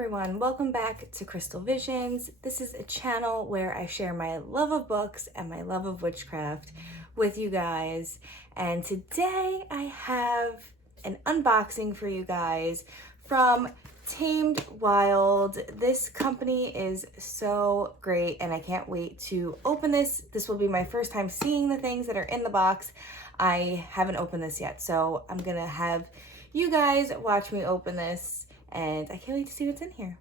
everyone, welcome back to Crystal Visions. This is a channel where I share my love of books and my love of witchcraft with you guys. And today I have an unboxing for you guys from Tamed Wild. This company is so great and I can't wait to open this. This will be my first time seeing the things that are in the box. I haven't opened this yet, so I'm gonna have you guys watch me open this and I can't wait to see what's in here.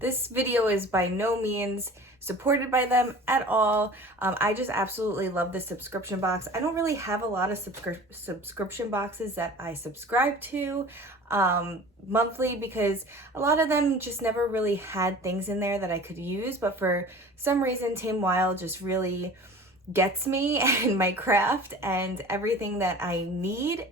This video is by no means supported by them at all. I just absolutely love this subscription box. I don't really have a lot of subscription boxes that I subscribe to monthly because a lot of them just never really had things in there that I could use, but for some reason Tamed Wild just really gets me and my craft, and everything that I need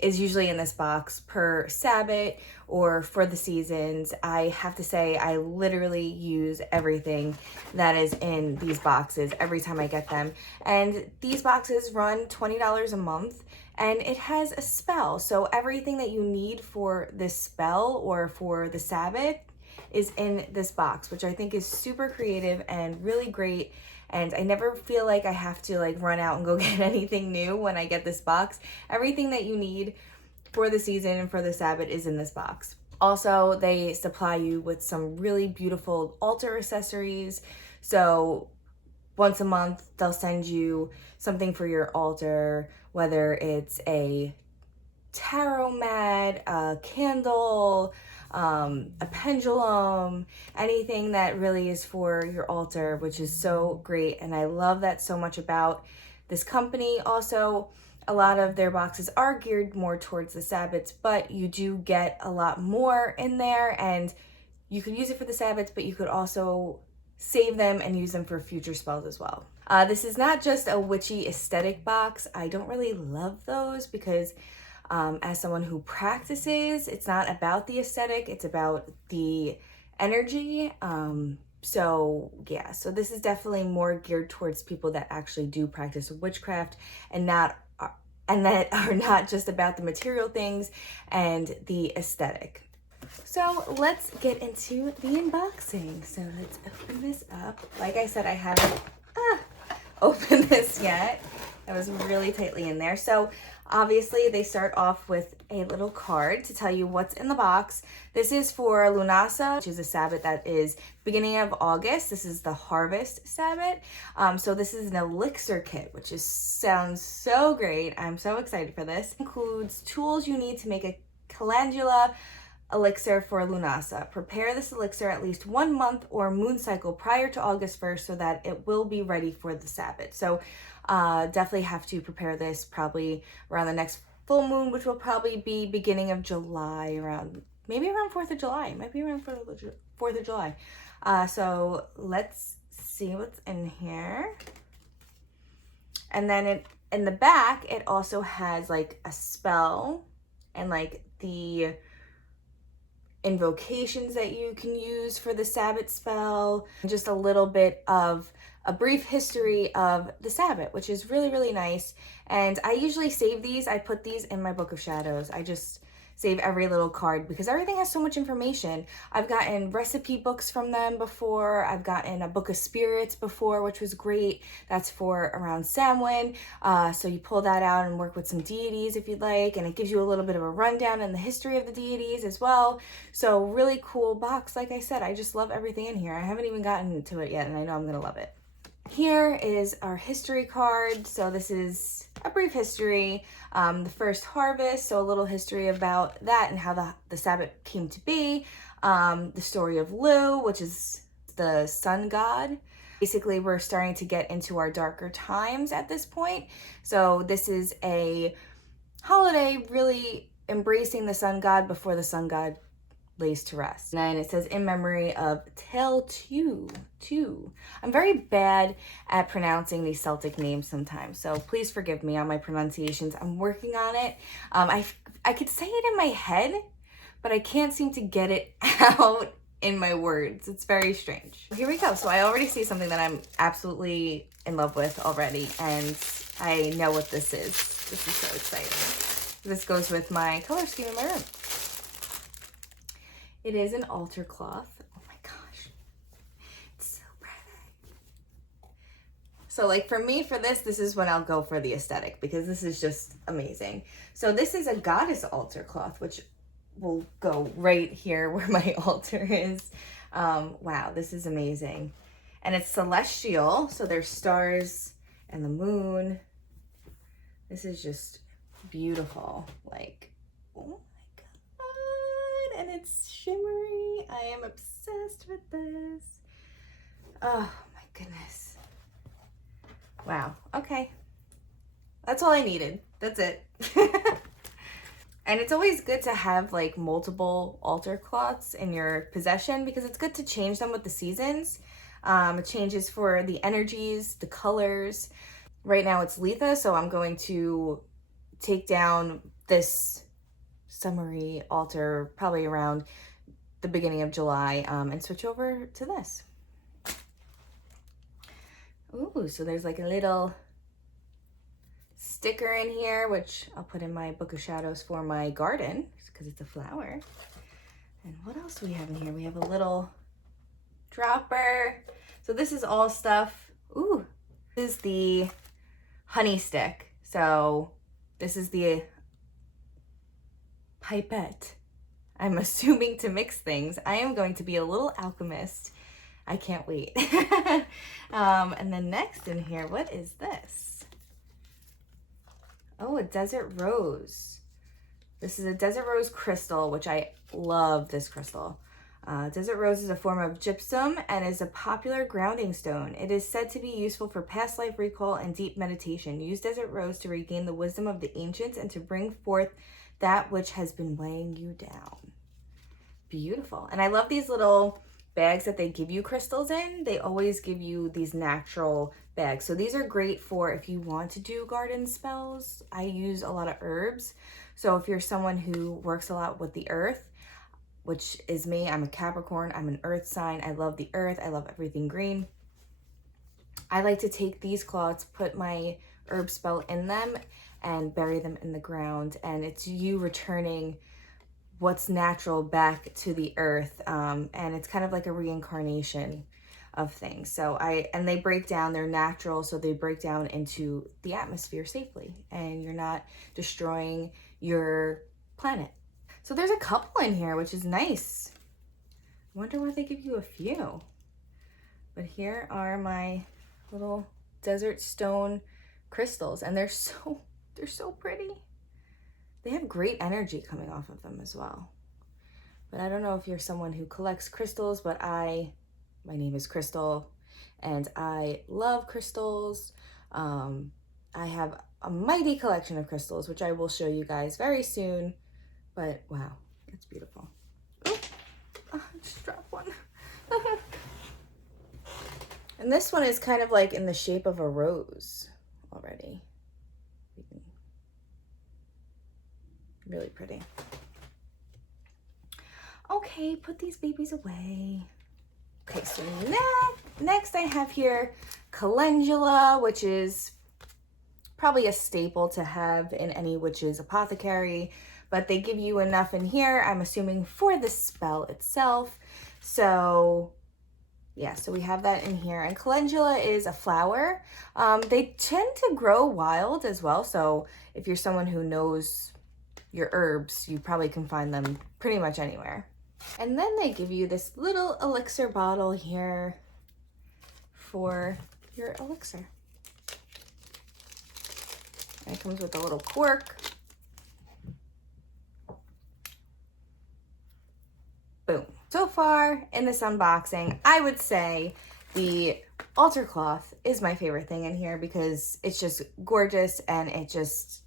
is usually in this box per Sabbath or for the seasons. I have to say I literally use everything that is in these boxes every time I get them. And these boxes run $20 a month and it has a spell. So everything that you need for this spell or for the Sabbath is in this box, which I think is super creative and really great. And I never feel like I have to run out and go get anything new when I get this box. Everything that you need for the season and for the Sabbath is in this box. Also, they supply you with some really beautiful altar accessories. So once a month, they'll send you something for your altar, whether it's a tarot mat, a candle, a pendulum, anything that really is for your altar, which is so great. And I love that so much about this company. Also, a lot of their boxes are geared more towards the Sabbaths, but you do get a lot more in there, and you could use it for the Sabbaths, but you could also save them and use them for future spells as well. This is not just a witchy aesthetic box. I don't really love those because as someone who practices, it's not about the aesthetic, it's about the energy. So this is definitely more geared towards people that actually do practice witchcraft and that are not just about the material things and the aesthetic. So let's get into the unboxing. So let's open this up. Like I said, I haven't opened this yet. That was really tightly in there. So obviously they start off with a little card to tell you what's in the box. This is for Lunasa, which is a Sabbath that is beginning of August. This is the Harvest Sabbath. So this is an elixir kit, which sounds so great. I'm so excited for this. It includes tools you need to make a Calendula elixir for Lunasa. Prepare this elixir at least 1 month or moon cycle prior to August 1st so that it will be ready for the Sabbath. So definitely have to prepare this probably around the next full moon, which will probably be beginning of July, maybe around 4th of July. It might be around 4th of July. So let's see what's in here. And then in the back, it also has a spell and the invocations that you can use for the Sabbath spell, and just a little bit of a brief history of the Sabbath, which is really, really nice. And I usually save these. I put these in my Book of Shadows. I just save every little card because everything has so much information. I've gotten recipe books from them before. I've gotten a Book of Spirits before, which was great. That's for around Samhain. So you pull that out and work with some deities if you'd like, and it gives you a little bit of a rundown in the history of the deities as well. So really cool box. Like I said, I just love everything in here. I haven't even gotten to it yet, and I know I'm gonna love it. Here is our history card. So this is a brief history, the first harvest, so a little history about that and how the Sabbath came to be, the story of Lu, which is the sun god. Basically, we're starting to get into our darker times at this point. So this is a holiday really embracing the sun god before the sun god lays to rest. And then it says in memory of Tel-Tu. I'm very bad at pronouncing these Celtic names sometimes, so please forgive me on my pronunciations. I'm working on it. I could say it in my head, but I can't seem to get it out in my words. It's very strange. Here we go. So I already see something that I'm absolutely in love with already, and I know what this is. This is so exciting. This goes with my color scheme in my room. It is an altar cloth. Oh my gosh, it's so pretty. So like for me, for this is when I'll go for the aesthetic, because this is just amazing. So this is a goddess altar cloth, which will go right here where my altar is. Wow, this is amazing. And it's celestial, so there's stars and the moon. This is just beautiful. Like, oh my God. And it's shimmery. I am obsessed with this. Oh my goodness. Wow. Okay. That's all I needed. That's it. And it's always good to have like multiple altar cloths in your possession, because it's good to change them with the seasons. It changes for the energies, the colors. Right now it's Letha, so I'm going to take down this summery altar probably around the beginning of July, and switch over to this. Ooh, so there's like a little sticker in here, which I'll put in my book of shadows for my garden because it's a flower. And what else do we have in here? We have a little dropper. So this is all stuff. Ooh, this is the honey stick. So this is the pipette, I'm assuming, to mix things. I am going to be a little alchemist. I can't wait. And then next in here, what is this? Oh, a desert rose. This is a desert rose crystal, which I love this crystal. Desert rose is a form of gypsum and is a popular grounding stone. It is said to be useful for past life recall and deep meditation. Use desert rose to regain the wisdom of the ancients and to bring forth that which has been weighing you down. Beautiful. And I love these little bags that they give you crystals in. They always give you these natural bags. So these are great for if you want to do garden spells. I use a lot of herbs. So if you're someone who works a lot with the earth, which is me, I'm a Capricorn, I'm an earth sign. I love the earth. I love everything green. I like to take these cloths, put my herb spell in them, and bury them in the ground. And it's you returning what's natural back to the earth. And it's kind of like a reincarnation of things. So and they break down, they're natural, so they break down into the atmosphere safely, and you're not destroying your planet. So there's a couple in here, which is nice. I wonder why they give you a few. But here are my little desert stone crystals, and they're so pretty. They have great energy coming off of them as well. But I don't know if you're someone who collects crystals, but my name is Crystal, and I love crystals. I have a mighty collection of crystals, which I will show you guys very soon. But wow, it's beautiful. Oh, I just dropped one. And this one is kind of like in the shape of a rose already. Really pretty. Okay, put these babies away. Okay, so next I have here Calendula, which is probably a staple to have in any witch's apothecary, but they give you enough in here, I'm assuming, for the spell itself. So yeah, so we have that in here. And calendula is a flower. They tend to grow wild as well, so if you're someone who knows your herbs, you probably can find them pretty much anywhere. And then they give you this little elixir bottle here for your elixir. And it comes with a little cork. Boom. So far in this unboxing, I would say the altar cloth is my favorite thing in here because it's just gorgeous and it's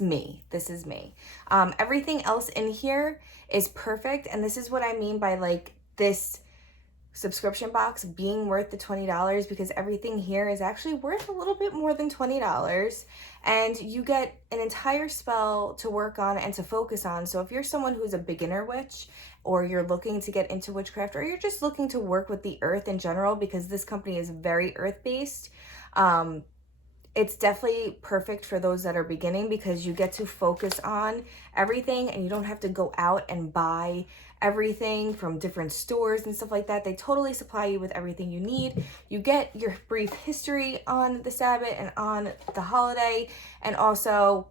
me. This is me. Everything else in here is perfect. And this is what I mean by like this subscription box being worth the $20, because everything here is actually worth a little bit more than $20, and you get an entire spell to work on and to focus on. So if you're someone who's a beginner witch, or you're looking to get into witchcraft, or you're just looking to work with the earth in general, because this company is very earth-based, it's definitely perfect for those that are beginning, because you get to focus on everything and you don't have to go out and buy everything from different stores and stuff like that. They totally supply you with everything you need. You get your brief history on the Sabbath and on the holiday, and also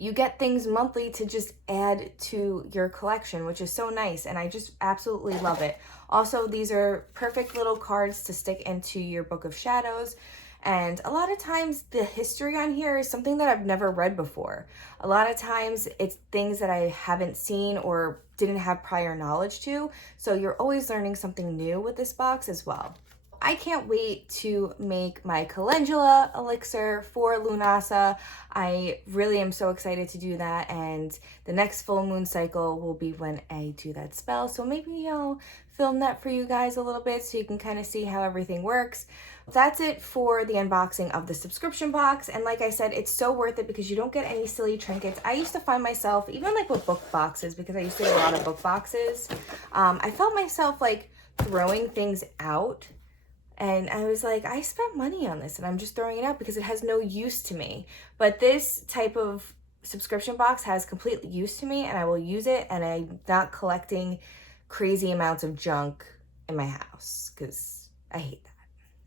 you get things monthly to just add to your collection, which is so nice, and I just absolutely love it. Also, these are perfect little cards to stick into your Book of Shadows, and a lot of times the history on here is something that I've never read before. A lot of times it's things that I haven't seen or didn't have prior knowledge to, so you're always learning something new with this box as well. I can't wait to make my Calendula elixir for Lunasa. I really am so excited to do that, and the next full moon cycle will be when I do that spell. So maybe I'll film that for you guys a little bit so you can kind of see how everything works. That's it for the unboxing of the subscription box, and like I said, it's so worth it because you don't get any silly trinkets. I used to find myself, even like with book boxes, because I used to get a lot of book boxes, I felt myself like throwing things out. And I was like, I spent money on this and I'm just throwing it out because it has no use to me. But this type of subscription box has complete use to me, and I will use it, and I'm not collecting crazy amounts of junk in my house because I hate that.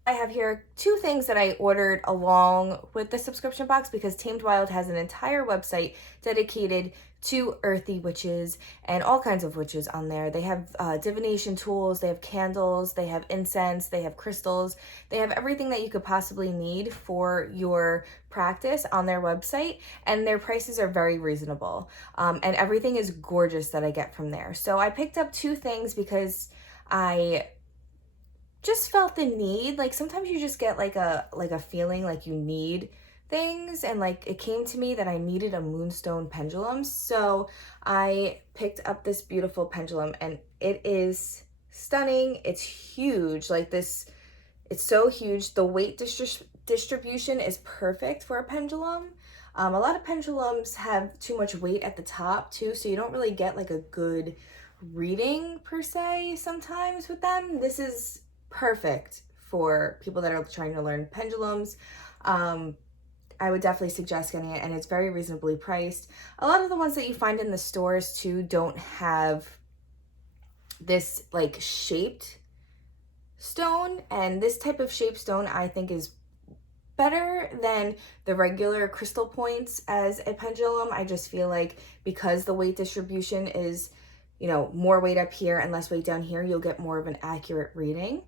I have here two things that I ordered along with the subscription box because Tamed Wild has an entire website dedicated to earthy witches and all kinds of witches on there. They have divination tools, they have candles, they have incense, they have crystals, they have everything that you could possibly need for your practice on their website, and their prices are very reasonable. And everything is gorgeous that I get from there. So I picked up two things because I just felt the need. Like sometimes you just get like a feeling like you need things, and like it came to me that I needed a Moonstone Pendulum, so I picked up this beautiful pendulum, and it is stunning. It's huge, like this, it's so huge. The weight distribution is perfect for a pendulum. A lot of pendulums have too much weight at the top too, so you don't really get like a good reading per se sometimes with them. This is perfect for people that are trying to learn pendulums. I would definitely suggest getting it, and it's very reasonably priced. A lot of the ones that you find in the stores too don't have this like shaped stone, and this type of shaped stone I think is better than the regular crystal points as a pendulum. I just feel like because the weight distribution is, you know, more weight up here and less weight down here, you'll get more of an accurate reading.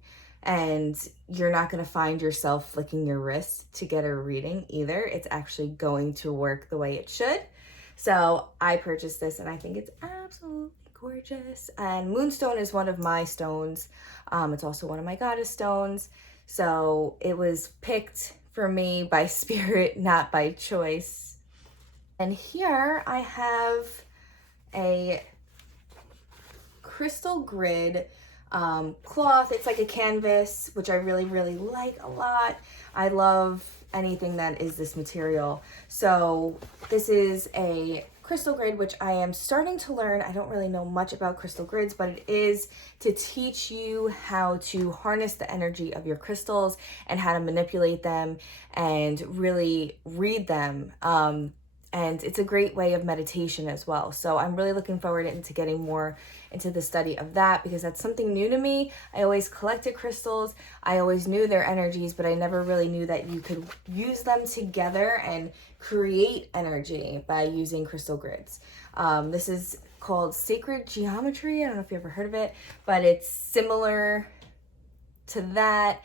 And you're not going to find yourself flicking your wrist to get a reading either. It's actually going to work the way it should. So I purchased this, and I think it's absolutely gorgeous. And Moonstone is one of my stones. It's also one of my goddess stones. So it was picked for me by spirit, not by choice. And here I have a crystal grid cloth. It's like a canvas, which I really like a lot. I love anything that is this material. So this is a crystal grid, which I am starting to learn. I don't really know much about crystal grids, but it is to teach you how to harness the energy of your crystals and how to manipulate them and really read them. And it's a great way of meditation as well. So I'm really looking forward to getting more into the study of that because that's something new to me. I always collected crystals. I always knew their energies, but I never really knew that you could use them together and create energy by using crystal grids. This is called Sacred Geometry. I don't know if you ever heard of it, but it's similar to that.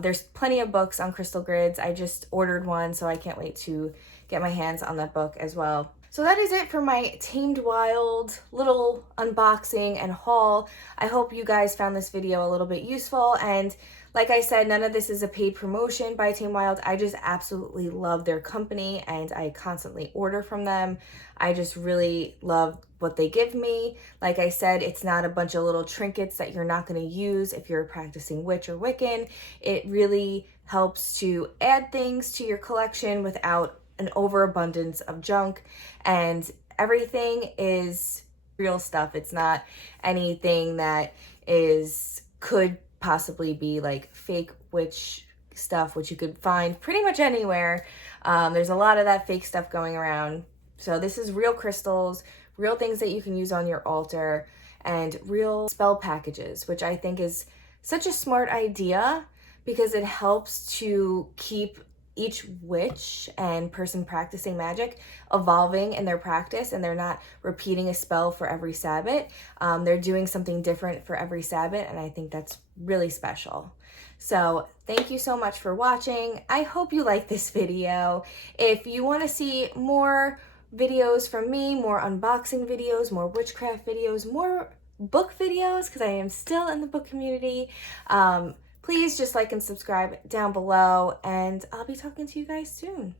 There's plenty of books on crystal grids. I just ordered one, so I can't wait to get my hands on that book as well. So that is it for my Tamed Wild little unboxing and haul. I hope you guys found this video a little bit useful, and like I said, none of this is a paid promotion by Tamed Wild. I just absolutely love their company, and I constantly order from them. I just really love what they give me. Like I said, it's not a bunch of little trinkets that you're not going to use if you're a practicing witch or Wiccan. It really helps to add things to your collection without an overabundance of junk, and everything is real stuff. It's not anything that could possibly be like fake witch stuff, which you could find pretty much anywhere. There's a lot of that fake stuff going around. So this is real crystals, real things that you can use on your altar, and real spell packages, which I think is such a smart idea because it helps to keep each witch and person practicing magic evolving in their practice, and they're not repeating a spell for every Sabbath. They're doing something different for every Sabbath, and I think that's really special. So thank you so much for watching. I hope you like this video. If you want to see more videos from me, more unboxing videos, more witchcraft videos, more book videos, because I am still in the book community, please just like and subscribe down below, and I'll be talking to you guys soon.